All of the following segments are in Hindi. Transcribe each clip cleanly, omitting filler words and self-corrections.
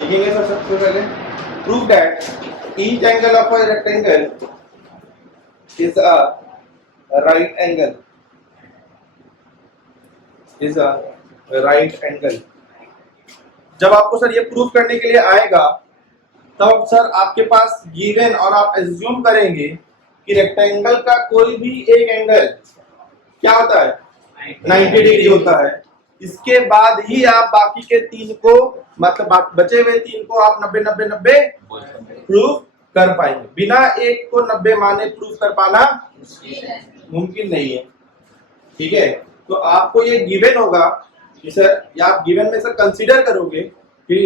लिखेंगे सर सबसे पहले prove that each angle of a rectangle is a right angle जब आपको सर ये प्रूव करने के लिए आएगा तब सर आपके पास गिवन और आप एज्यूम करेंगे कि रेक्टेंगल का कोई भी एक एंगल क्या होता है 90 डिग्री होता है। इसके बाद ही आप बाकी के तीन को मतलब बचे हुए तीन को आप 90-90-90 प्रूव कर पाएंगे। बिना एक को 90 माने प्रूव कर पाना मुमकिन नहीं है। ठीक है, तो आपको ये गिवन होगा कि सर या आप गिवन में सर कंसीडर करोगे कि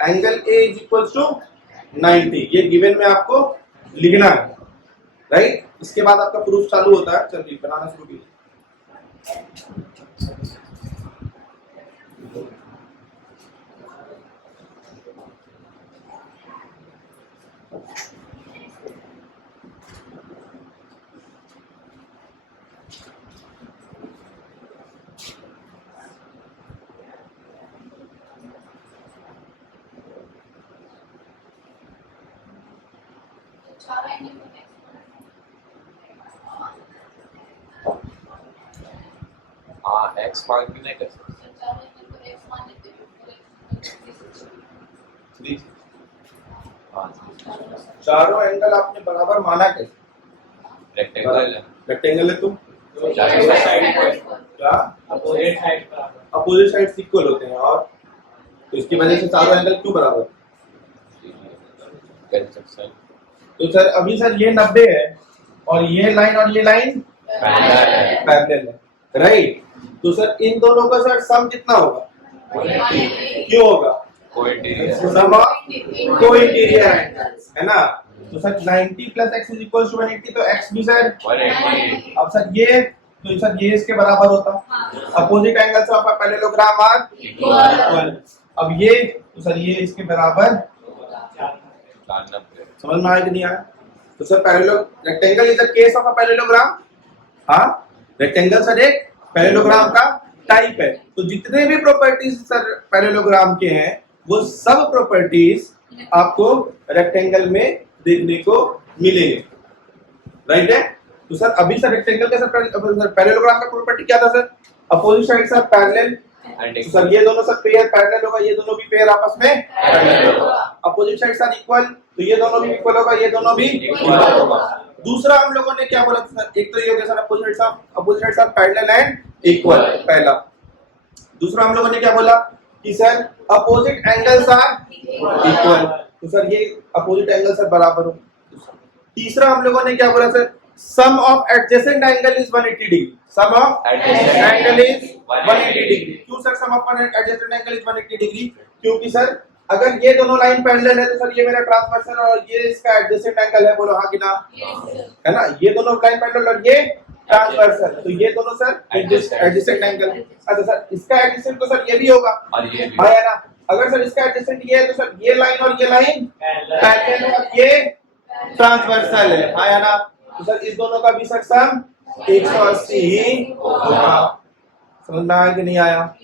angle A is equal to 90, ये गिवन में आपको लिखना है, राइट। इसके बाद आपका प्रूफ चालू होता है। चलिए बनाना शुरू कीजिए। एक्स मार्क भी नहीं कर सकते। चारों एंगल आपने बराबर माना कैसे? रेक्टेंगल है तो क्या अपोजिट साइड्स इक्वल होते हैं, और तो इसकी वजह से चारों एंगल क्यों बराबर? तो सर अभी सर ये 90 है और ये लाइन पैरेलल है, राइट। तो सर इन दोनों का सर सम कितना होगा? क्यों होगा? सम ऑफ कोइंटीरियर एंगल्स, है ना। तो sir 90 plus x is equal to 180, तो x भी सर 180। अब सर ये तो सर ये इसके बराबर होता, opposite angles of a parallelogram are equal. अब ये तो सर ये इसके बराबर, समझ में आया कि नहीं आया? तो sir rectangle is the case of a parallelogram. हाँ, रेक्टेंगल सर एक पैरेललोग्राम का टाइप है। तो जितने भी प्रॉपर्टीज सर पैरेललोग्राम के हैं वो सब प्रॉपर्टीज आपको रेक्टेंगल में देखने को मिलेंगे, राइट है। तो सर अभी सर रेक्टेंगल का सर पैरेललोग्राम का प्रॉपर्टी क्या था sir? Opposite sides are parallel. तो सर ये दोनों सर पेयर पैरेलल होगा, ये दोनों भी पेयर आपस में पैरेलल होगा। अपोजिट साइड्स आर इक्वल, तो ये दोनों भी इक्वल होगा, ये दोनों भी इक्वल होगा। दूसरा हम लोगों ने क्या बोला था? एक तो ये हो गया sir opposite sides are parallel and equal, पहला। दूसरा हम लोगों ने क्या बोला कि sir opposite angles are equal, तो सर ये अपोजिट एंगल सर बराबर हो। तीसरा हम लोगों ने क्या बोला sir? Sum of adjacent angle is 180 degree. Sum of angle is 180 degree. क्यों sir sum of adjacent angle is 180 degree? क्योंकि सर अगर ये दोनों लाइन पैरेलल है तो सर ये मेरा ट्रांसवर्सल और ये इसका एडजेसेंट एंगल है, बोलो हाँ कि ना? है ना, ये दोनों लाइन पैरेलल और ये ट्रांसवर्सल, तो ये दोनों सर एडजेसेंट एंगल। अच्छा सर इसका एडजेसेंट तो सर ये भी होगा, हाँ है ना। अगर सर इसका एडजेसेंट ये है तो सर ये लाइन और ये लाइन पैरेलल है और ये ट्रांसवर्सल है, हाँ है ना। तो सर इस दोनों का भी सर सम 180 ही होगा। समझ में आया कि नहीं आया?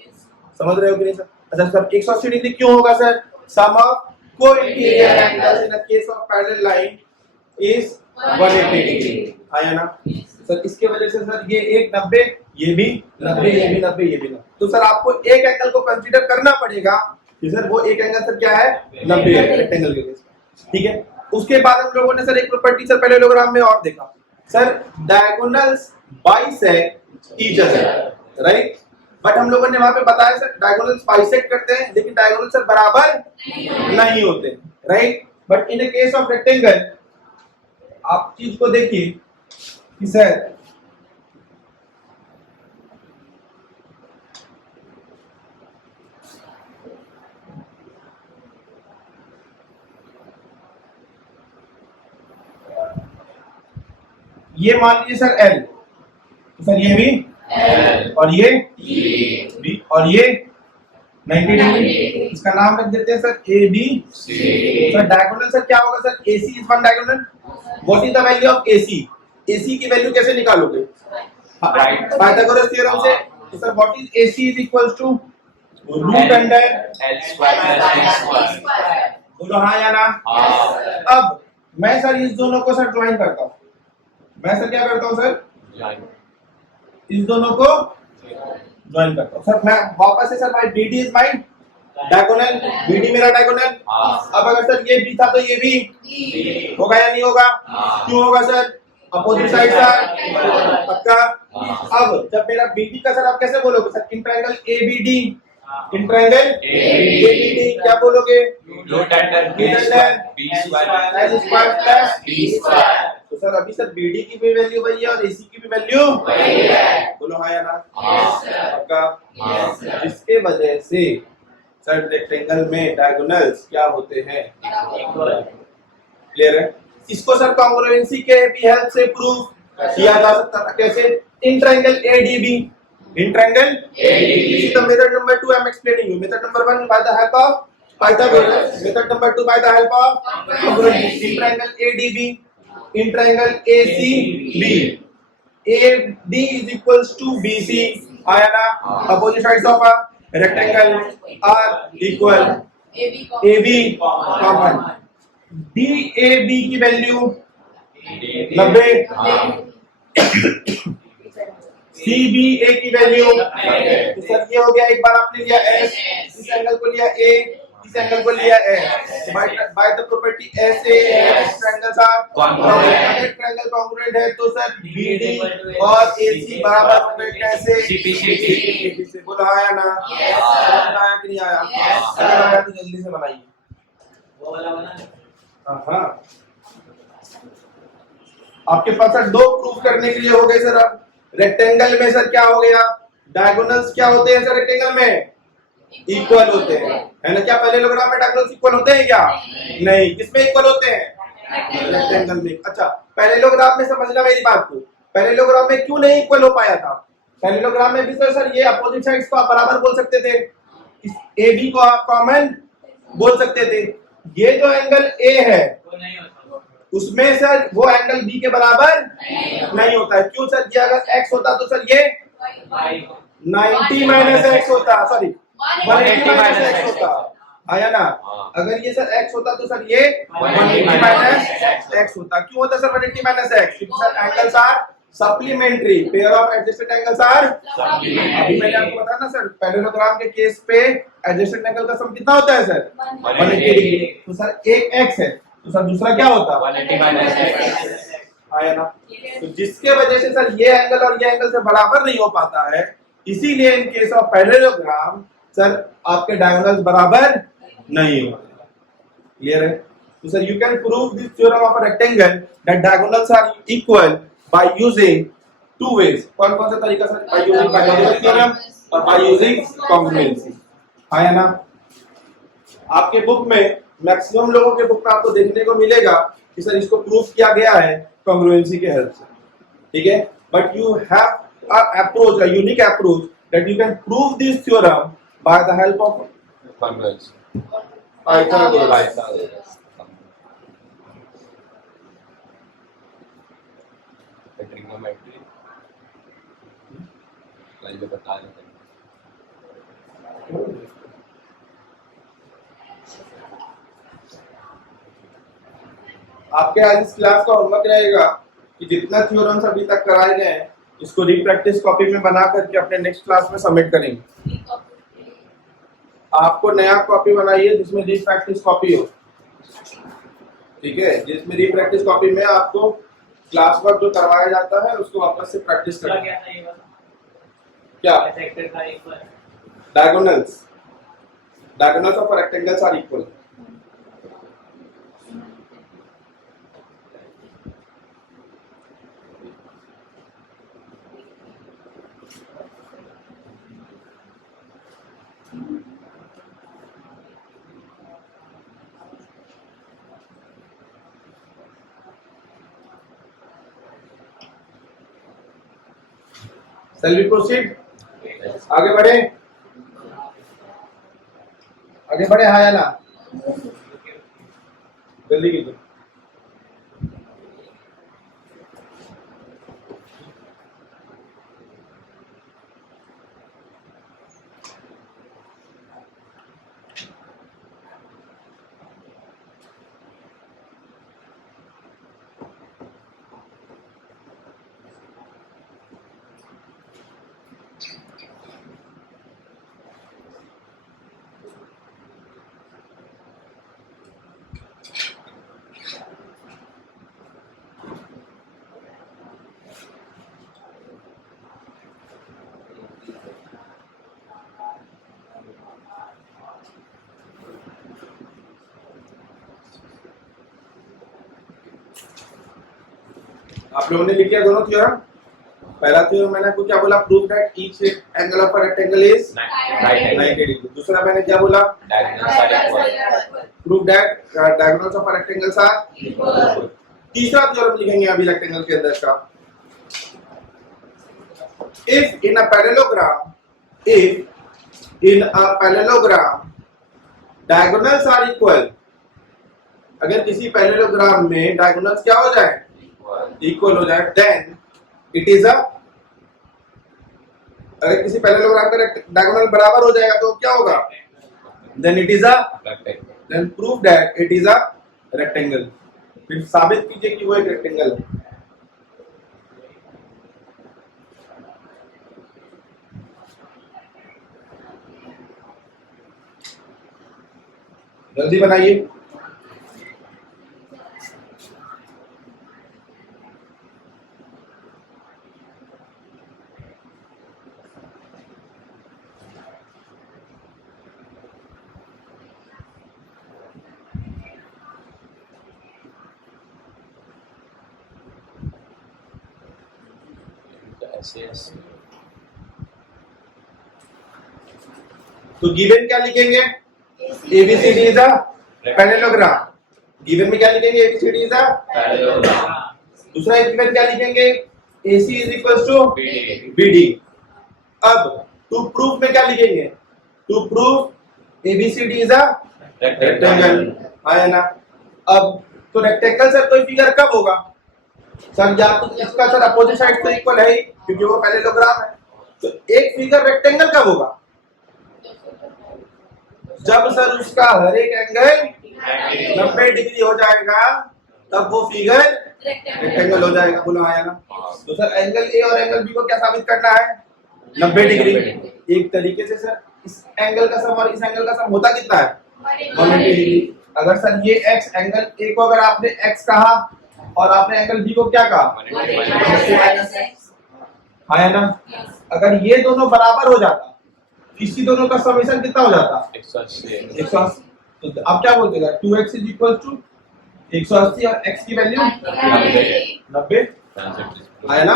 समझ रहे हो कि नहीं सर? अच्छा सर 180 डिग्री क्यों होगा sir? Sum of cointerior angles in the case of parallel line is 180 degree, आया ना। सर इसके वजह से सर ये एक 90, ये भी 90, ये भी 90, ये भी 90। तो सर आपको एक एंगल को कंसीडर करना पड़ेगा कि सर वो एक एंगल सर क्या है? 90 है रेक्टेंगल के केस में, ठीक है। उसके बाद हम लोगों ने सर एक प्रॉपर्टी सर पैरेललोग्राम में और देखा sir, diagonals bisect each other, right. But हम लोगों ने वहां पे बताया सर डायगोनल्स बाइसेक्ट करते हैं लेकिन डायगोनल सर बराबर नहीं होते, right. But in the case of rectangle आप चीज को देखिए कि सर ये मान लीजिए सर L, तो सर ये भी L और ये B और ये 90 डिग्री, इसका नाम रख देते हैं sir ABC। Sir diagonal sir क्या होगा sir? AC is one diagonal. What is the value of AC? AC की वैल्यू कैसे निकालोगे? पाइथागोरस थ्योरम से। तो sir what is AC is equals to root under L square plus B square. बोलो हाँ या ना। हाँ। अब मैं सर इस दोनों को सर ज्वाइन करता हूँ। मैं सर क्या करता हूँ सर, इस दोनों को ज्वाइन करता हूँ सर। मैं वापस से sir my BD is my diagonal, BD मेरा डायगोनल। अब अगर सर ये B था तो ये भी होगा या नहीं होगा? क्यों होगा सर? अपोजिट साइड सर, पक्का। अब जब मेरा BD का सर आप कैसे बोलोगे sir, in triangle ABD, in triangle ABD क्या बोलोगे? Root under B square, B square, L square plus B square. तो सर अभी सर BD की भी वैल्यू वही है और AC की भी वैल्यू वही है। बोलो हाँ या ना। हाँ। पक्का। जिसके वजह से सर रेक्टेंगल में डायगोनल्स क्या होते हैं? क्लियर है? इसको सर कॉन्ग्रुएंसी के भी हेल्प से प्रूव किया जा सकता था। कैसे? In triangle ADB, in triangle ADB। तो method number 2 I am explaining you. Method number 1 by the help of Pythagoras, method number 2 by the help of congruency. In triangle ADB, in triangle ACB, AD is equals to BC आया ना। Opposite sides of a rectangle are equal AB common. DAB की वैल्यू 90, CBA की वैल्यू तो सर ये हो गया। एक बार आपने लिया S, इस एंगल को लिया A, इस एंगल को लिया S। By the property SA triangles are congruent. Triangle congruent है तो सर BD और AC बराबर होंगे कैसे? CP से। बोलो आया ना? आया कि नहीं आया? अगर आया तो जल्दी से बनाइए। वो वाला बना। हाँ, आपके पास सर दो प्रूफ करने के लिए हो गए सर। अब रेक्टेंगल में सर क्या हो गया, डायगोनल्स क्या होते हैं सर रेक्टेंगल में? इक्वल होते हैं, है ना? क्या पैरेललोग्राम में डायगोनल्स इक्वल होते हैं क्या? नहीं। किसमें इक्वल होते हैं? रेक्टेंगल में। अच्छा, पैरेललोग्राम में समझना मेरी बात को। पैरेललोग्राम में क्यों नहीं इक्वल हो पाया था? पैरेललोग्राम में भी सर ये अपोजिट साइड्स को आप बराबर बोल सकते थे, इस AB को आप कॉमन बोल सकते थे। ये जो एंगल A है उसमें सर वो एंगल B के बराबर नहीं होता है। क्यों सर? ये अगर x होता तो सर ये 90 माइनस x होता, सॉरी 180 माइनस x होता, आया ना? अगर ये सर x होता तो सर ये 180 माइनस x होता। क्यों होता सर 180 माइनस x? क्योंकि sir angles are supplementary, pair of adjacent angles are. अभी मैंने आपको बताया ना सर, पैरेललोग्राम के केस पे एडजेसेंट एंगल का सम कितना होता है सर? 180 डिग्री। तो सर एक x है तो सर दूसरा क्या होता? 180 माइनस x। आया ना? तो जिसके वजह से सर ये एंगल और ये एंगल से बराबर नहीं हो पाता है, इसीलिए in case of parallelogram sir आपके डायगोनल्स बराबर नहीं होते। क्लियर है? तो sir you can prove this theorem of a rectangle that diagonals are equal by using two ways. कौन कौन सा तरीका sir? By using Pythagoras theorem और बाय यूजिंग कॉन्ग्रुएंसी। आया ना? आपके बुक में, मैक्सिमम लोगों के बुक में आपको देखने को मिलेगा कि सर इसको प्रूफ किया गया है कॉन्ग्रुएंसी के हेल्प से, ठीक है? But you have a approach, a unique approach that you can prove this theorem by the help of congruency. Pythagoras. Trigonometry पहले बता रहे थे। आपके आज इस क्लास का होमवर्क रहेगा कि जितना थ्योरम्स अभी तक कराए गए हैं इसको रीप्रैक्टिस कॉपी में बना करके अपने नेक्स्ट क्लास में सबमिट करेंगे। आपको नया कॉपी बनाइए जिसमें रीप्रैक्टिस कॉपी हो, ठीक है? जिसमें रीप्रैक्टिस कॉपी में आपको क्लास वर्क जो करवाया जाता है उसको वापस से प्रैक्टिस करना। क्या? Diagonals, diagonals of rectangles are equal. Shall we proceed? आगे बढ़े, आगे बढ़े, हाँ या ना? जल्दी कीजिए। आप लोगों ने लिख दिया दोनों थ्योरम। पहला थ्योरम मैंने आपको क्या बोला, prove that each angle of a rectangle is 90 degree. दूसरा मैंने क्या बोला, Diagonals are equal. Prove that diagonals of a rectangles are. तीसरा थ्योरम लिखेंगे अभी रेक्टेंगल के अंदर का, if in a parallelogram diagonals are equal, अगर किसी पैरेललोग्राम में डायगोनल्स क्या हो जाए, इक्वल हो जाए, देन इट इज अ, अगर किसी पैरेललोग्राम का डायगोनल बराबर हो जाएगा तो क्या होगा, then it is a, Rectangle. Then prove that it is a rectangle. फिर साबित कीजिए कि वो एक रेक्टेंगल है। जल्दी बनाइए। SAS. तो गिवन क्या लिखेंगे, ABCD is a parallelogram. Given में क्या लिखेंगे, एबीसीडी इज अ, Parallelogram. दूसरा गिवन क्या लिखेंगे, AC is equals to BD. BD. अब टू प्रूफ में क्या लिखेंगे, to prove ABCD is a rectangle, है ना। अब तो रेक्टेंगल सर कोई फिगर कब होगा, सर या तो इसका सर अपोजिट साइड तो इक्वल है ही, क्योंकि वो पैरेललोग्राम है। तो एक फिगर रेक्टेंगल कब होगा, जब सर उसका हर एक एंगल 90 डिग्री हो जाएगा, तब वो फिगर रेक्टेंगल हो जाएगा। बोलो आया ना। तो सर एंगल ए और एंगल बी को क्या साबित करना है, 90 डिग्री। एक तरीके से सर इस एंगल का सम और इस एंगल का सम होता कितना है, 180 डिग्री। अगर सर ये x एंगल ए को अगर आपने x कहा और आपने एंगल बी को क्या कहा, है ना। अगर ये दोनों बराबर हो जाता, इसी दोनों का समेशन कितना हो जाता, 180. 180। तो आप क्या बोलते हैं, 2x इज इक्वल टू 180 और x की वैल्यू 90, है ना।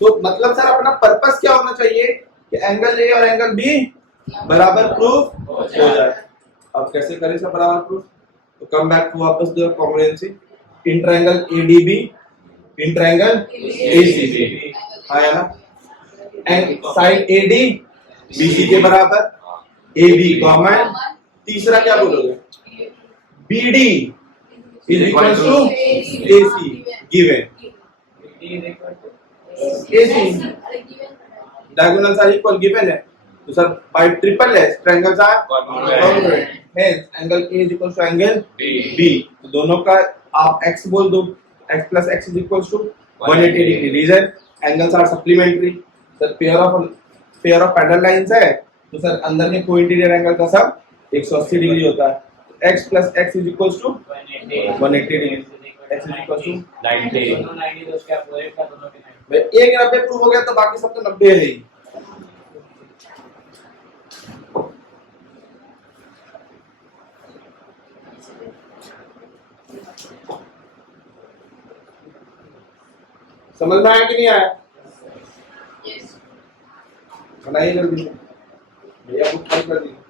तो मतलब सर अपना पर्पस क्या होना चाहिए कि एंगल ए और एंगल बी बराबर प्रूफ हो जाए। अब कैसे करें सर बराबर प्रूफ, तो कम बैक टू वापस the congruency, in triangle ADB, in triangle ACB, है ना। एंड साइड एडी बीसी के बराबर, AB कॉमन, तीसरा क्या बोलोगे, BD is equal to AC given, AC diagonals are equal given है। तो sir by triple S triangles are congruent, hence angle A is equal to angle B। तो दोनों का आप x बोल दो, x plus x is equal to 180 degree. Reason angles are supplementary. Sir pair of parallel lines है, तो सर अंदर में कोइंटीरियर एंगल का सब 180 डिग्री होता है। x plus x is equal to 180 degree, x is equal to 90. एक 90 प्रूव हो गया तो बाकी सब तो 90 है ही। समझ में आया कि नहीं आया, बनाइए जल्दी से, भैया बुक बंद कर दीजिए।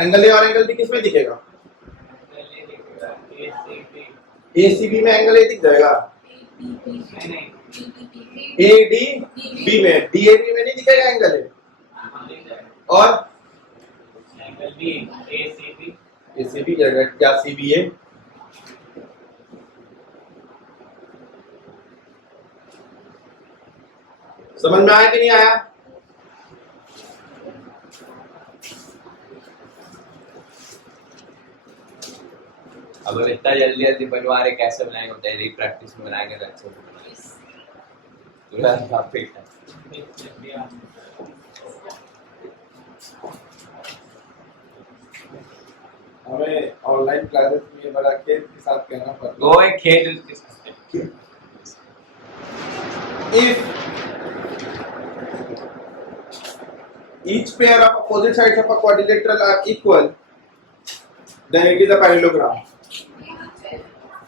एंगल ए और एंगल बी किसमें दिखेगा, एसीबी में एंगल ए दिख जाएगा, एडी बी में, डीएबी में नहीं दिखेगा एंगल ए, और एसीबी क्या सीबी है। समझ में आया कि नहीं आया, अगर इतना जल्दी जल्दी बनवा रहे कैसे बनाएंगे, डेली प्रैक्टिस में बनाएंगे तो अच्छे से बनाएंगे। टॉपिक है। हमें ऑनलाइन क्लासेस में बड़ा खेल के साथ कहना पड़ता वो एक खेल उसके साथ है। if each pair of opposite sides of a quadrilateral are equal, then it is a parallelogram.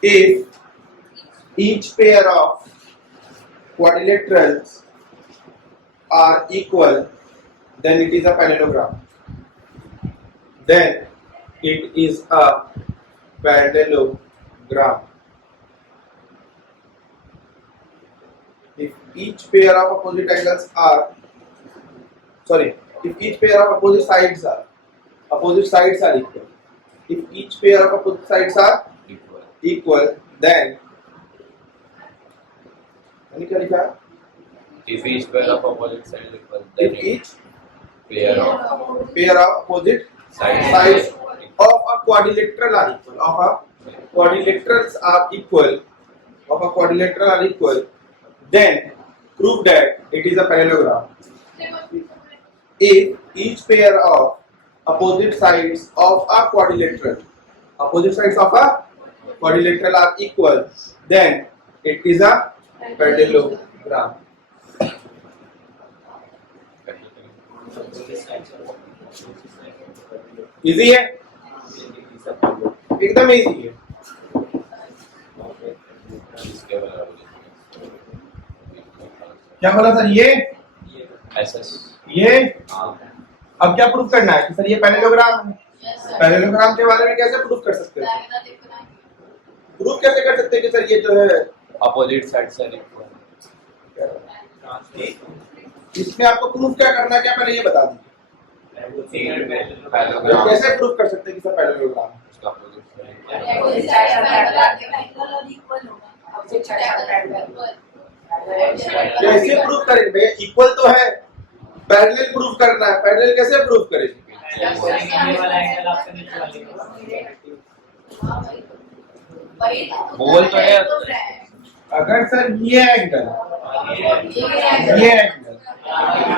If each pair of quadrilaterals are equal, then it is a parallelogram. Then it is a parallelogram. If each pair of opposite angles are, if each pair of opposite sides are equal. If each pair of opposite sides are equal, then क्या लिखा है? If each pair of opposite sides is equal, If then each pair of pair of opposite sides of a quadrilateral are equal, then prove that it is a parallelogram. If each pair of opposite sides of a quadrilateral are equal, then it is a parallelogram. Easy है, एकदम इजी है. इसके बराबर क्या बोला सर? ये हाँ अब क्या प्रूफ करना है कि सर ये पैरेललोग्राम है? पैरेललोग्राम के बारे में कैसे प्रूफ कर सकते हैं? प्रूफ कैसे कर सकते हैं कि सर ये जो है अपोजिट साइड से इक्वल? इसमें आपको प्रूफ क्या करना है, क्या पहले ये बता दीजिए. पैरेललोग्राम कैसे प्रूफ कर सकते हैं कि सर पैरेललोग्राम है? उसका अपोजिट कैसे प्रूफ करेंगे भैया? इक्वल तो है, पैरेलल प्रूफ करना है. पैरेलल कैसे प्रूफ करेंगे? बोल तो है. अगर सर ये एंगल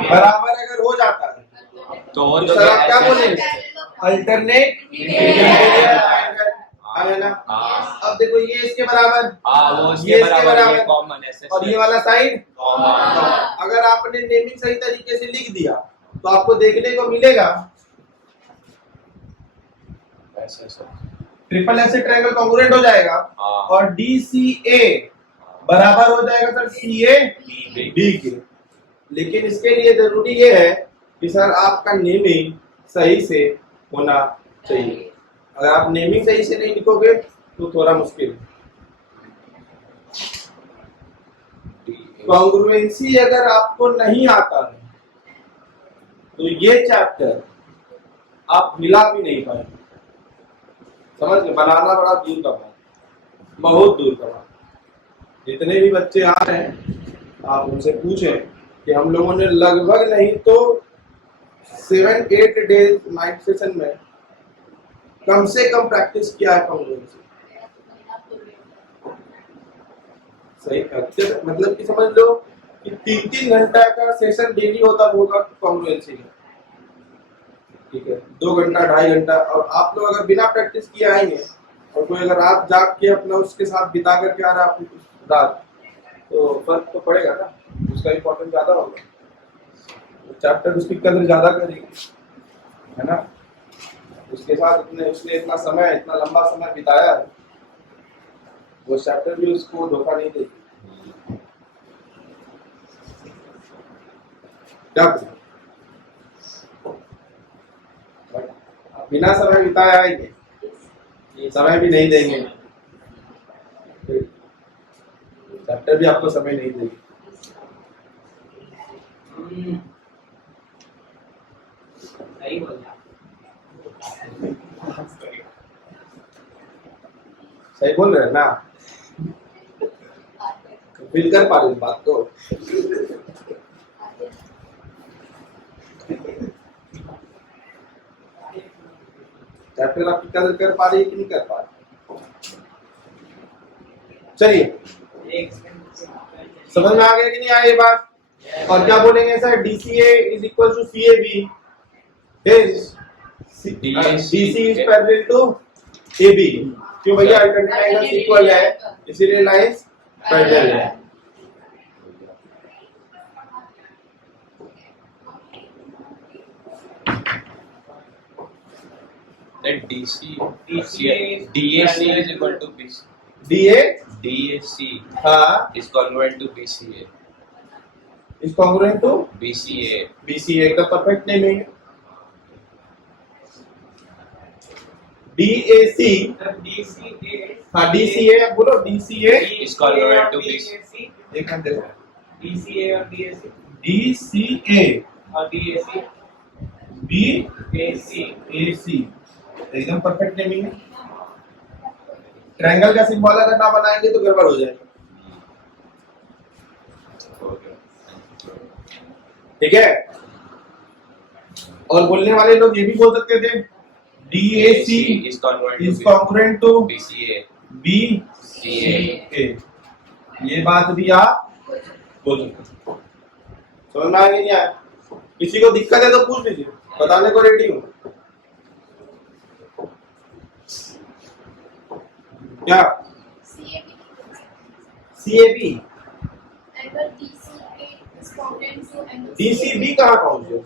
बराबर अगर हो जाता है तो तो सर आप क्या बोलेंगे? अल्टरनेट एंगल है ना. हाँ. अब देखो ये इसके बराबर, हाँ वो ये उसके इसके बराबर कॉमन है और ये वाला साइड कॉमन. अगर आपने नेमिंग सही तरीके से लिख दिया तो आपको देखने को मिलेगा ऐसे ट्रिपल ऐसे ट्रायंगल कॉन्ग्रुएंट हो जाएगा. हाँ. और DCA बराबर हो जाएगा सर CA B के. लेकिन इसके लिए जरूरी ये है कि सर आपका नेमिंग सही से होना चाहिए. अगर आप नेमिंग सही से नहीं लिखोगे तो थोड़ा मुश्किल है. कॉन्ग्रुएंसी अगर आपको नहीं आता है तो ये चैप्टर आप मिला भी नहीं पाएंगे. समझ गए? बनाना बड़ा दूर का बात, बहुत दूर का बात. जितने भी बच्चे आ रहे हैं आप उनसे पूछें कि हम लोगों ने लगभग नहीं तो 7-8 डेज नाइट सेशन में कम से कम प्रैक्टिस किया है कॉन्ग्रुएंसी. सही मतलब कि समझ लो कि 3-3 घंटा का सेशन डेली होता होगा कॉन्ग्रुएंसी का. ठीक है, 2 घंटा 2.5 घंटा. और आप लोग अगर बिना प्रैक्टिस किए आएंगे और कोई अगर रात जाग के अपना उसके साथ बिता करके आ रहा है आपकी रात, तो फर्क तो पड़ेगा ना. उसका इम्पोर्टेंस ज्यादा होगा, चैप्टर उसकी कदर ज्यादा करेगी, है ना. उसके साथ उसने इतना समय, इतना लंबा समय बिताया है, वो चैप्टर भी उसको धोखा नहीं देगी. क्या बिना समय बिताया आएंगे, समय भी नहीं देंगे, चैप्टर भी आपको समय नहीं देगी. सही बोल रहे हैं ना? फील कर पा रहे इस बात को? चैप्टर आपकी कदर कर पा रही है कि नहीं कर पा रही? चलिए, समझ में आ गया कि नहीं आया ये बात? और क्या बोलेंगे sir? DCA is equal to CAB. Hence BC is parallel to AB। क्यों भैया, अल्टरनेट एंगल्स इक्वल है इसीलिए लाइंस पैरेलल है। Then DAC is equal to BC। DAC हाँ is congruent to BCA। is congruent to BCA BCA का परफेक्ट नेमिंग। DAC हाँ DCA बोलो, DCA is congruent to BC। एक मिनट देखो, DCA और DAC DCA और DAC BAC एकदम परफेक्ट नेमिंग है। ट्रायंगल का सिंबल अगर ना बनाएंगे तो गड़बड़ हो जाएगा, ठीक है। और बोलने वाले लोग ये भी बोल सकते थे DAC is congruent is to congruent to BCA। BCA। ये बात भी आप बोल सकते हैं। समझ में आ गई नहीं आया? किसी को दिक्कत है तो पूछ लीजिए, बताने को रेडी हूँ। क्या CAB DCB कहाँ पहुंच गए?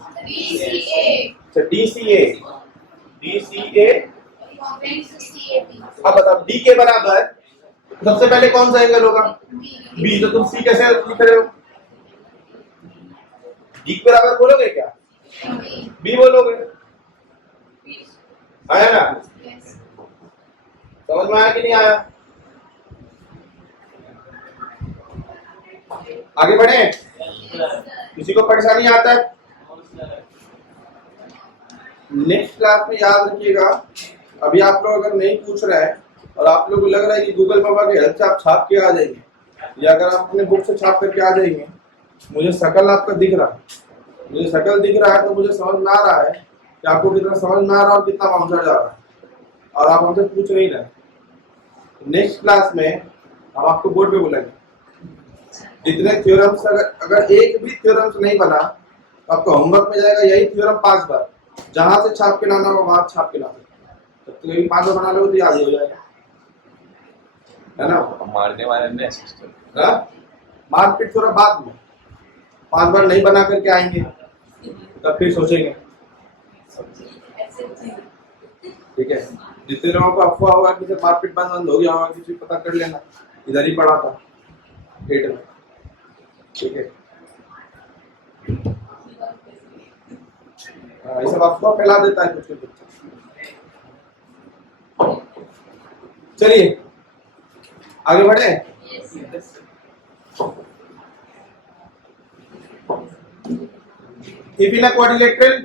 अच्छा DCA अब बताओ D के बराबर सबसे पहले कौन सा एंगल होगा? B। तो तुम C कैसे लिख रहे हो? D के बराबर बोलोगे क्या? B बोलोगे, आया ना? समझ में आया कि नहीं आया? आगे बढ़े, किसी को परेशानी आता है? नेक्स्ट क्लास में याद रखिएगा, अभी आप लोग अगर नहीं पूछ रहे हैं और आप लोग को लग रहा है कि गूगल पापा के हेल्प से आप छाप के आ जाएंगे या अगर आप अपने बुक से छाप करके आ जाएंगे, मुझे शकल आपका दिख रहा है, मुझे शकल दिख रहा है तो मुझे समझ में आ रहा है कि आपको कितना समझ में आ रहा है और कितना समझा जा रहा है, और आप हमसे पूछ नहीं रहे। नेक्स्ट क्लास में हम आपको बोर्ड पे बुलाएंगे, जितने थ्योरम्स अगर एक भी थ्योरम्स नहीं बना तो आपको होमवर्क में जाएगा यही थ्योरम 5 बार, जहां से छाप के लाना हो वहां छाप के ला सकते, तो यही 5 बार बना लो तो याद ही हो जाएगा, है ना? मारने वाले ने असिस्टेंट मारपीट थोड़ा बाद में, 5 बार नहीं बना करके आएंगे तब फिर सोचेंगे, ठीक है। जितने लोगों को अफवाह होगा कि मारपीट बंद हो गया होगा, किसी पता कर लेना, इधर ही पड़ा था पेट में, ठीक है। ये सब अफवाह फैला देता है कुछ बच्चा। चलिए आगे बढ़े। If in a quadrilateral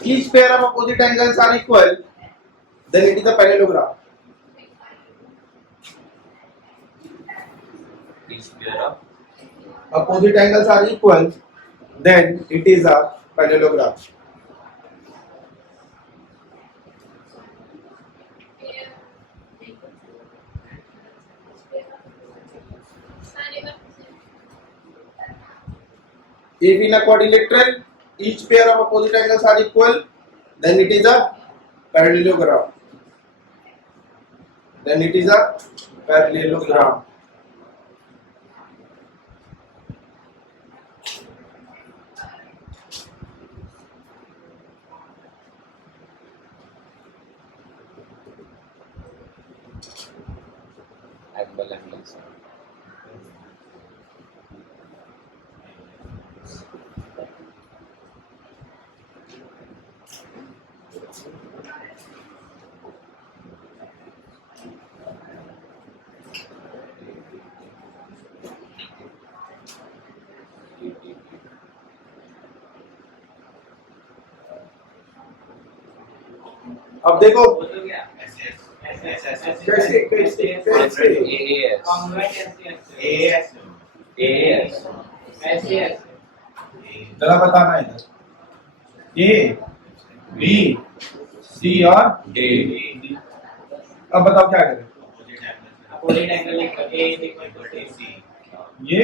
each pair of opposite angles are equal, then it is a parallelogram. each pair of Opposite angles are equal, then it is a parallelogram. If in a quadrilateral each pair of opposite angles are equal, then it is a parallelogram. Then it is a parallelogram. angles अब देखो कैसे कैसे कैसे कैसे जरा बताना इधर ए बी सी और A अब बताओ क्या करें? अपोजिट एंगल ये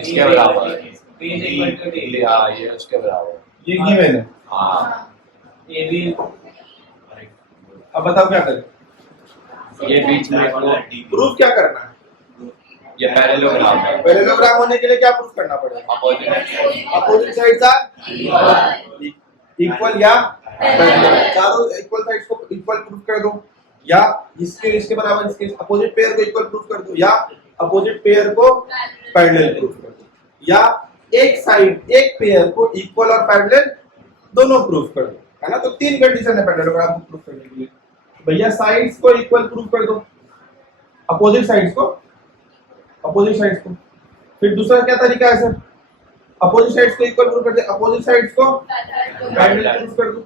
इसके बराबर B is equal to D। हाँ ये उसके बराबर गिवन है, हाँ ए बी अब बताओ क्या करें, ये बीच में को प्रूफ क्या करना है? ये पैरेललोग्राम है, पैरेललोग्राम होने के लिए क्या प्रूफ करना पड़ेगा? अपोजिट साइड्स आर इक्वल या पैरेलल, चारों इक्वल साइड्स को इक्वल प्रूफ कर दो, या इसके बराबर इसके अपोजिट पेयर को इक्वल प्रूफ कर दो, या अपोजिट पेयर को पैरेलल प्रूफ कर दो, या एक साइड एक पेयर को इक्वल और पैरेलल दोनों प्रूफ कर दो, है ना। तो तीन कंडीशन है पैरेललोग्राम को प्रूफ करने के लिए। भैया साइड्स को इक्वल प्रूफ कर दो, अपोजिट साइड्स को, अपोजिट साइड्स को। फिर दूसरा क्या तरीका है सर? अपोजिट साइड्स को इक्वल प्रूफ कर दे, अपोजिट साइड्स को पैरेलल प्रूफ कर दो,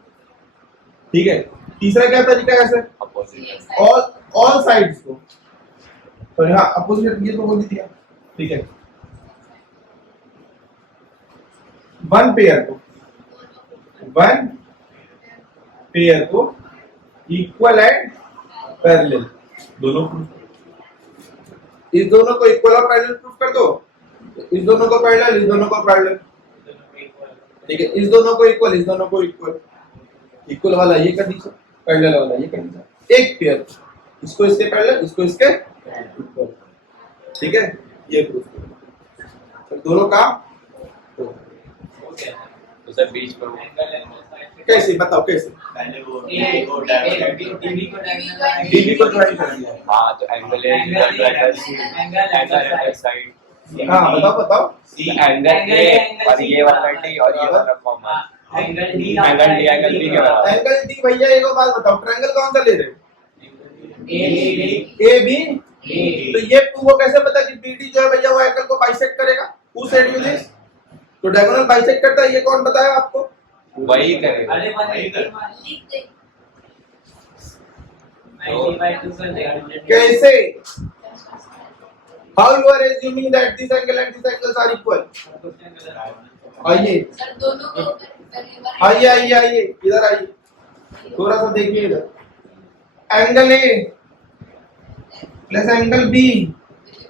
ठीक है। तीसरा क्या तरीका है सर? अपोजिट ऑल साइड्स को, तो यहाँ अपोजिट ये तो बोल ही दिया, ठीक है। वन पेयर को इक्वल एंड पैरेलल दोनों प्रूफ, इस दोनों को इक्वल और पैरेलल प्रूफ कर दो, इस दोनों को पैरेलल, इस दोनों को पैरेलल, ठीक है। इस दोनों को इक्वल, इस दोनों को इक्वल, इक्वल वाला ये कंडीशन, पैरेलल वाला ये कंडीशन, एक पेयर इसको इसके पैरेलल, इसको इसके इक्वल, ठीक है। ये प्रूफ तो दोनों काम तो सर बीच में वो कैसे बताओ, कैसे पहले वो डीबी को डीबी को ज्वाइन कर दिया, हाँ तो एंगल है इधर एंगल साइड, हाँ बताओ एंगल ए और ये वाला डी और ये वाला common angle D angle D के बराबर। Angle D. भैया एक और बात बताओ, ट्रायंगल कौन सा ले रहे हो? A B. तो ये तुमको कैसे पता कि बीडी जो है भैया वो एंगल को बाइसेक्ट करेगा? Who said you this? तो डायगोनल बाइसेक्ट करता है, ये कौन बताया आपको? वही करेगा। अरे कैसे? How you are assuming that this angle and this angles are equal? आइए आइए आइए आइए इधर आइए, थोड़ा सा देखिए इधर। Angle A plus angle B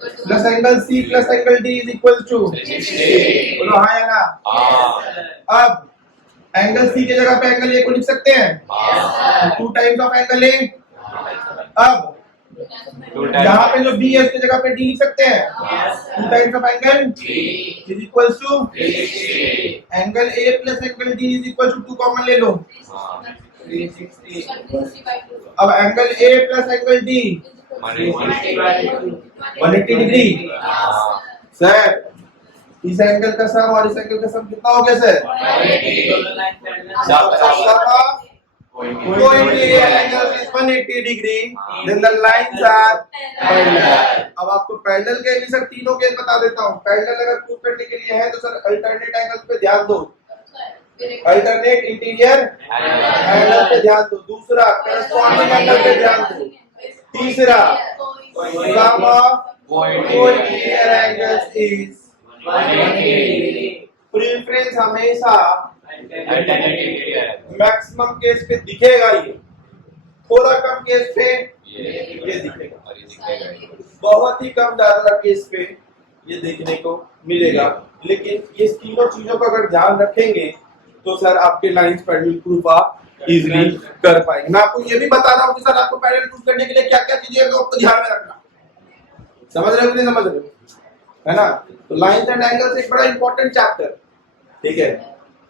plus angle C plus angle D is equal to, बोलो हाँ या ना? अब एंगल सी की जगह पे एंगल ए को लिख सकते हैं, 2 टाइम्स ऑफ एंगल ए। अब यहाँ पे जो बी है उसकी जगह पे डी लिख सकते हैं, 2 times of angle is equal to angle A plus angle D is equal to 2 common ले लो। अब angle A plus angle D 180 degree. Sir इस एंगल का सम और इस एंगल का सम कितना हो गया सर? कोई interior angle is 180 degree, then the lines are parallel. अब आपको पैरेलल के भी सर तीनों केस बता देता हूँ। पैरेलल अगर प्रूव करने के लिए है तो सर अल्टरनेट एंगल्स पे ध्यान दो, अल्टरनेट इंटीरियर एंगल पे ध्यान दो। दूसरा करस्पॉन्डिंग एंगल पे ध्यान दो। तीसरा सम of cointerior angles is 180। Preference हमेशा मैक्सिमम केस पे दिखेगा, ये थोड़ा कम केस पे ये दिखेगा, बहुत ही कम ज्यादा केस पे ये देखने को मिलेगा। लेकिन ये तीनों चीजों को अगर ध्यान रखेंगे तो सर आपके लाइंस पैरेलल प्रूफ आप इजीली कर पाएंगे। मैं आपको ये भी बता रहा हूँ कि सर आपको पैरेलल प्रूफ करने के लिए क्या क्या चीजें आपको ध्यान में रखना, समझ रहे हो कि नहीं समझ रहे हो, है ना। तो लाइंस एंड एंगल्स एक बड़ा इंपॉर्टेंट चैप्टर, ठीक है।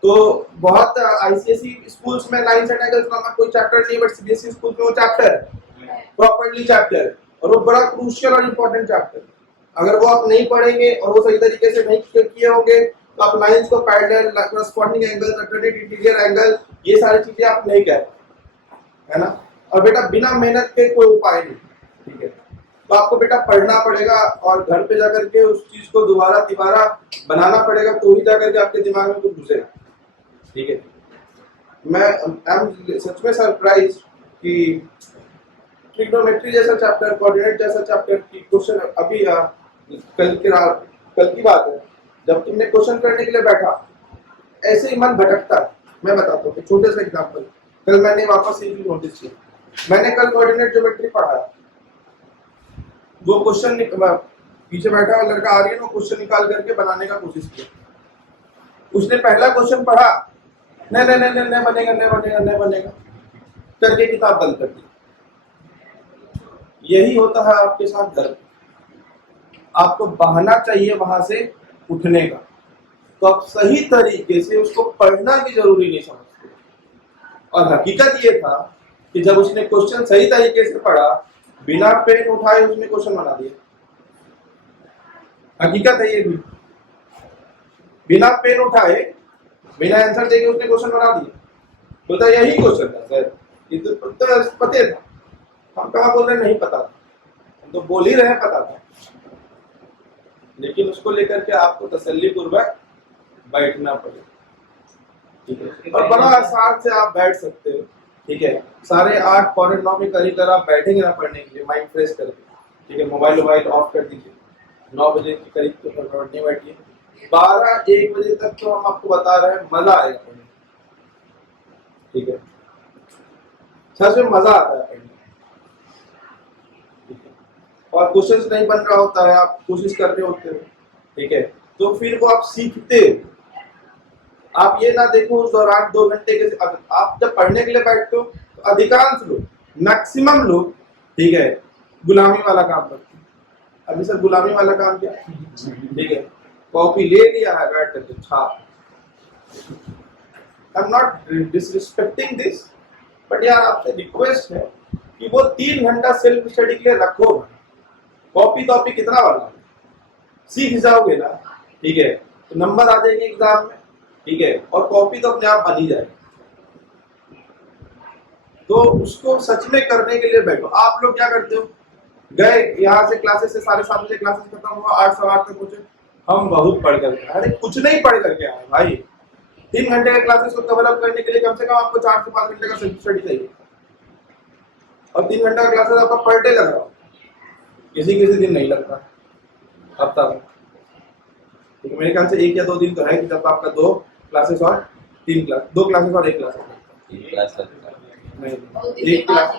तो बहुत आईसीएसई स्कूल्स में लाइंस एंड एंगल्स का कोई चैप्टर नहीं, बट सीबीएसई स्कूल में वो चैप्टर प्रॉपर्ली चैप्टर, और वो बड़ा क्रूशियल और इंपॉर्टेंट चैप्टर। अगर वो आप नहीं पढ़ेंगे और वो सही तरीके से नहीं किए होंगे तो आप लाइंस को parallel, corresponding angle, alternate interior angle, ये सारी चीजें आप नहीं कह, है ना। और बेटा बिना मेहनत के कोई उपाय नहीं, ठीक है। तो आपको बेटा पढ़ना पड़ेगा और घर पे जाकर के उस चीज को दोबारा बनाना पड़ेगा, तो ही जाकर के आपके दिमाग में कुछ घुसेगा, ठीक है। मैं आई एम सच में सरप्राइज कि ट्रिग्नोमेट्री जैसा चैप्टर, कोऑर्डिनेट जैसा चैप्टर की क्वेश्चन अभी कल की बात है, जब तुमने क्वेश्चन करने के लिए बैठा ऐसे ही मन भटकता है। मैं बताता हूँ छोटे से एग्जांपल। कल मैंने वापस ये चीज नोटिस की, मैंने कल कोऑर्डिनेट ज्योमेट्री पढ़ा, वो क्वेश्चन पीछे बैठा हुआ लड़का आर्यन वो क्वेश्चन निकाल करके बनाने का कोशिश किया। उसने पहला क्वेश्चन पढ़ा नहीं बनेगा, नहीं बनेगा करके किताब बंद कर दी। यही होता है आपके साथ घर पे। आपको बहाना चाहिए वहां से उठने का, तो आप सही तरीके से उसको पढ़ना भी जरूरी नहीं समझते। और हकीकत ये था कि जब उसने क्वेश्चन सही तरीके से पढ़ा, बिना पेन उठाए उसने क्वेश्चन बना दिया। हकीकत है ये भी, बिना पेन उठाए, बिना आंसर देके उसने क्वेश्चन बना दिया। बोलता यही क्वेश्चन था सर, ये तो पता था। हम कहा बोल रहे नहीं पता था, हम तो बोल ही रहे पता था। लेकिन उसको लेकर के आपको तसल्ली पूर्वक बैठना पड़ेगा, ठीक है। और बड़ा आसान से आप बैठ सकते हो, ठीक है। 8:30 पौने 9 के करीब आप बैठेंगे ना पढ़ने के लिए, माइंड फ्रेश करके, ठीक है। मोबाइल ऑफ कर दीजिए। 9 बजे के करीब तो पढ़ने बैठिए। 12-1 बजे तक तो हम आपको बता रहे हैं मजा आएगा पढ़ने, ठीक है। सच में मजा आता है पढ़ने, ठीक है। और क्वेश्चंस नहीं बन रहा होता है, आप कोशिश कर रहे होते हो, ठीक है, तो फिर वो आप सीखते हो। आप ये ना देखो उस दौरान 2 घंटे के, आप जब पढ़ने के लिए बैठते हो तो अधिकांश लोग, मैक्सिमम लोग, ठीक है, गुलामी वाला काम करते हैं। अभी सर गुलामी वाला काम क्या, ठीक है, कॉपी ले लिया है बैठ करके छाप। I am not disrespecting this, but यार आपसे रिक्वेस्ट है कि वो 3 घंटा सेल्फ स्टडी के लिए रखो। कॉपी कितना वाला सीख जाओगे ना, ठीक है, तो नंबर आ जाएंगे एग्जाम में, ठीक है, और कॉपी तो अपने आप बन ही जाएगी। तो उसको सच में करने के लिए बैठो। आप लोग क्या करते हो, गए यहाँ से क्लासेस से 7:30 बजे क्लासेस खत्म हुआ, 8-8:15 तक पहुंचे, हम बहुत पढ़ करके, अरे कुछ नहीं पढ़ करके आए भाई। 3 घंटे के क्लासेस को कवर अप करने के लिए कम से कम आपको 4 से 5 घंटे का सेल्फ स्टडी चाहिए, और 3 घंटे का क्लासेस आपका पर डे लग रहा हो, किसी दिन नहीं लगता, हफ्ता में। तो मेरे ख्याल से 1 या 2 दिन तो है कि जब आपका 2 क्लासेस और 3 क्लास, 2 क्लासेस और 1 क्लास नहीं, 1 क्लास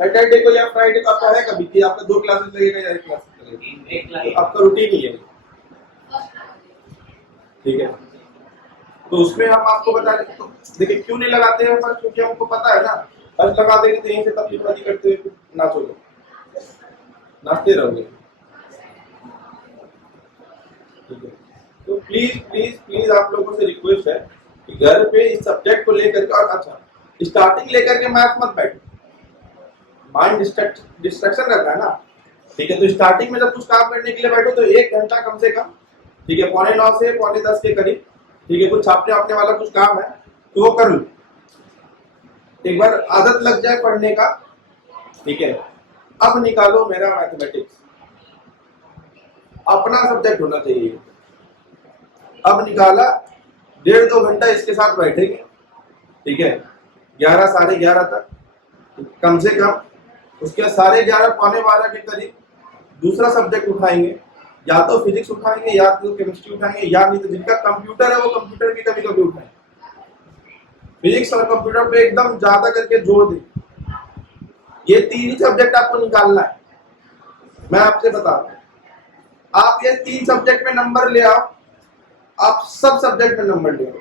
सैटरडे को या फ्राइडे को आपका है कभी कि आपका 2 क्लासेस लगेगा या 1 क्लास लगेगा, तो आपका रूटीन ही है, ठीक है। तो उसमें हम आपको बता रहे, तो देखिए क्यों नहीं लगाते हैं फर्स्ट, क्योंकि हमको पता है ना, फर्स्ट लगा देंगे तो यहीं से तबलीग करते हुए नाचोगे, नाचते रहोगे, ठीक है। तो प्लीज आप लोगों से रिक्वेस्ट है कि घर पे इस सब्जेक्ट को लेकर के, और अच्छा स्टार्टिंग लेकर के मैथ मत बैठो, माइंड डिस्ट्रैक्शन रहता है ना, ठीक है। तो स्टार्टिंग में जब कुछ काम करने के लिए बैठो तो 1 घंटा कम से कम, ठीक है, 9:15 से 9:45 के करीब, ठीक है, कुछ छापने वापने वाला कुछ काम है तो वो कर लो। एक बार आदत लग जाए पढ़ने का, ठीक है। अब निकालो मेरा मैथमेटिक्स, अपना सब्जेक्ट होना चाहिए। अब निकाला, 1.5-2 घंटा इसके साथ बैठेंगे, ठीक है, 11 साढ़े 11 तक कम से कम। उसके 11:30 पौने 12 के करीब दूसरा सब्जेक्ट उठाएंगे, या तो फिजिक्स उठाएंगे, या तो केमिस्ट्री उठाएंगे, या नहीं तो जिनका कंप्यूटर है वो कंप्यूटर भी कभी उठाएंगे। फिजिक्स और कंप्यूटर पे एकदम ज्यादा करके जोर दें। ये 3 ही सब्जेक्ट आपको निकालना है, मैं आपसे बता रहा हूं। आप ये 3 सब्जेक्ट में नंबर ले आओ, आप सब सब्जेक्ट में नंबर ले आओ।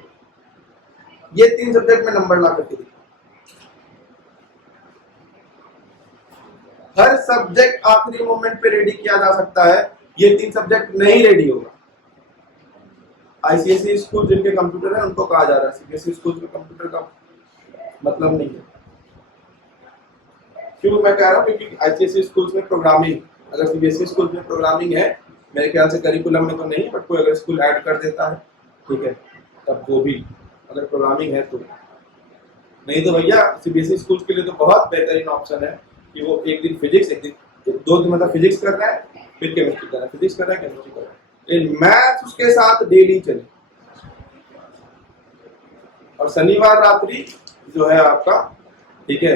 ये 3 सब्जेक्ट में नंबर ला करके देखो। हर सब्जेक्ट आखिरी मोमेंट पे रेडी किया जा सकता है, ये 3 सब्जेक्ट नहीं रेडी होगा। आईसीएसई स्कूल जिनके कंप्यूटर है उनको कहा जा रहा है, सीबीएसई स्कूल में कंप्यूटर का मतलब नहीं है। क्यों मैं कह रहा हूँ, क्योंकि आईसीएसई स्कूल में प्रोग्रामिंग, अगर सीबीएसई स्कूल में प्रोग्रामिंग है, मेरे ख्याल से करिकुलम में तो नहीं, बट कोई अगर स्कूल ऐड कर देता है, ठीक है, तब वो भी अगर प्रोग्रामिंग है तो। नहीं तो भैया सीबीएसई स्कूल के लिए तो बहुत बेहतरीन ऑप्शन है कि वो एक दिन फिजिक्स, एक दिन 2 दिन मतलब फिजिक्स कर रहा है, फिर केमिस्ट्री कर रहा है, फिजिक्स कर रहा है, केमिस्ट्री कर रहा है, लेकिन मैथ उसके साथ डेली चले। और शनिवार रात्रि जो है आपका, ठीक है,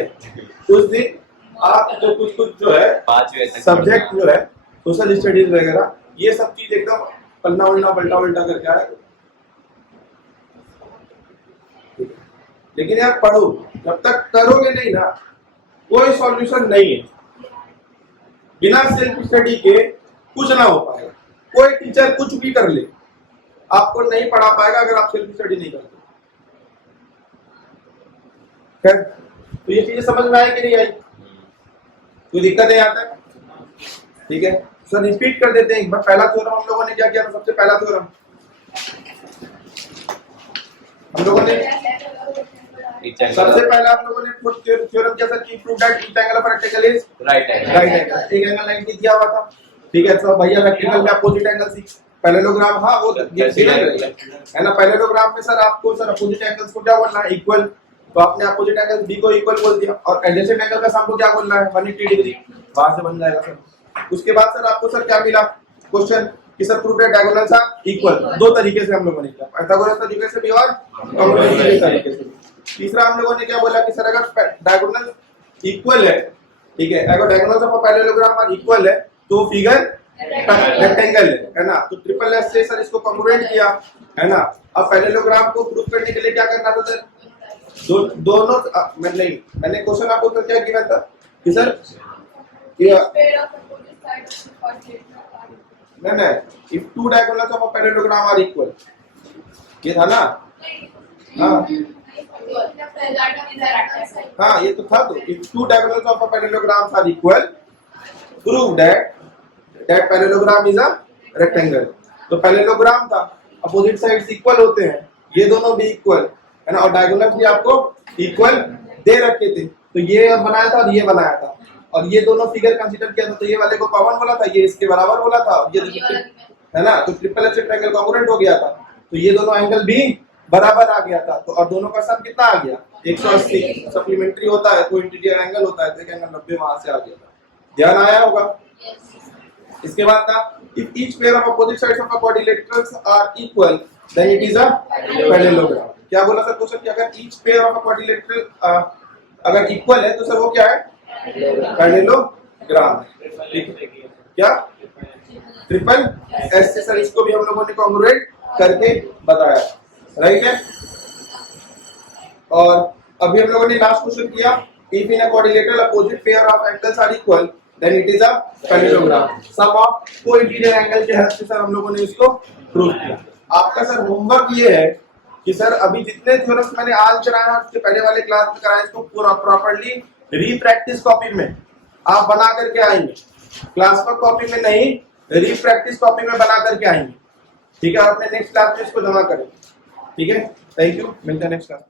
उस दिन आप जो कुछ जो है सब्जेक्ट जो है सोशल स्टडीज वगैरह, ये सब चीज एकदम पलना उल्टा पलटा उल्टा करके आएगा। लेकिन यार पढ़ो, जब तक करोगे नहीं ना कोई सॉल्यूशन नहीं है। बिना सेल्फ स्टडी के कुछ ना हो पाएगा। कोई टीचर कुछ भी कर ले, आपको नहीं पढ़ा पाएगा अगर आप सेल्फ स्टडी नहीं करते। खैर, तो ये चीजें समझ में आई कि नहीं आई? कोई दिक्कत है यहाँ तक? ठीक है सर, रिपीट कर देते हैं एक बार। पहला थ्योरम हम लोगों ने क्या किया था? सबसे पहला थ्योरम हम लोगों ने सबसे पहला हम लोगों ने थ्योरम क्या सर? कि prove that each angle of rectangle is right angle. Right angle. एक एंगल 90 दिया हुआ था, ठीक है। तो भैया रेक्टेंगल में अपोजिट एंगल सी पैरेललोग्राम, हाँ वो है ना। पैरेललोग्राम में सर आपको सर अपोजिट एंगल्स को क्या बोलना है? इक्वल। तो आपने अपोजिट एंगल बी को इक्वल बोल दिया, और एडजेसेंट एंगल का सम को क्या बोलना है? 180 डिग्री। वहां से बन जाएगा सर। उसके बाद सर आपको सर क्या मिला क्वेश्चन कि sir prove that diagonals are equal. दो तरीके से हम लोगों ने किया, पाइथागोरस तरीके से भी और कॉम्प्लीमेंट्री तरीके से भी। तीसरा हम लोगों ने क्या बोला कि सर अगर डायगोनल इक्वल है, ठीक है, अगर diagonals of a parallelogram are equal है तो फिगर रेक्टेंगल है ना। तो ट्रिपल एस से सर इसको कॉन्ग्रुएंट किया, है ना। अब पैरेललोग्राम को प्रूव करने के लिए क्या करना था सर? दोनों मैंने क्वेश्चन आपको तो क्या गिवन था कि सर नहीं, if two diagonals of a parallelogram are equal, ये था ना। हाँ ये तो था। तो if two diagonals of a parallelogram are equal, prove that parallelogram is a rectangle. तो पैरेललोग्राम था, अपोजिट साइड्स इक्वल होते हैं, ये दोनों भी इक्वल है ना, और डायगोनल भी आपको इक्वल दे रखे थे। तो ये बनाया था और ये बनाया था, और ये दोनों फिगर कंसीडर किया था। तो ये वाले को कॉमन बोला था, ये इसके बराबर बोला था, ये है ना। तो ट्रिपल एस ट्रायंगल कॉन्ग्रुएंट हो गया था। तो ये दोनों एंगल भी बराबर आ गया था। तो और दोनों का सम कितना आ गया? 180। सप्लीमेंट्री होता है तो इंटीरियर एंगल होता है, तो एक एंगल 90 वहां से आ गया था। ध्यान आया होगा? इसके बाद था if each pair of opposite sides of a quadrilaterals are equal then it is a parallelogram। क्या बोला सर क्वेश्चन कि अगर each pair of a quadrilateral अगर इक्वल है तो सर वो क्या है? पैरेललोग्राम। क्या ट्रिपल एस से सर इसको भी हम लोगों ने कॉन्ग्रुएंट करके बताया, राइट है। और अभी हम लोगों ने लास्ट क्वेश्चन किया if in a quadrilateral opposite pair of angles are equal then it is a parallelogram। Sum of cointerior angle के हेल्प से सर हम लोगों ने इसको प्रूव किया। आपका सर होमवर्क ये है कि सर अभी जितने थ्योरम्स मैंने आज कराया है उसके पहले वाले क्लास में कराया, इसको पूरा प्रॉपर्ली रीप्रैक्टिस कॉपी में आप बना करके आएंगे। क्लास पर कॉपी में नहीं, रीप्रैक्टिस कॉपी में बना करके आएंगे, ठीक है। और अपने नेक्स्ट क्लास में इसको जमा करें, ठीक है। थैंक यू, मिलते हैं नेक्स्ट क्लास।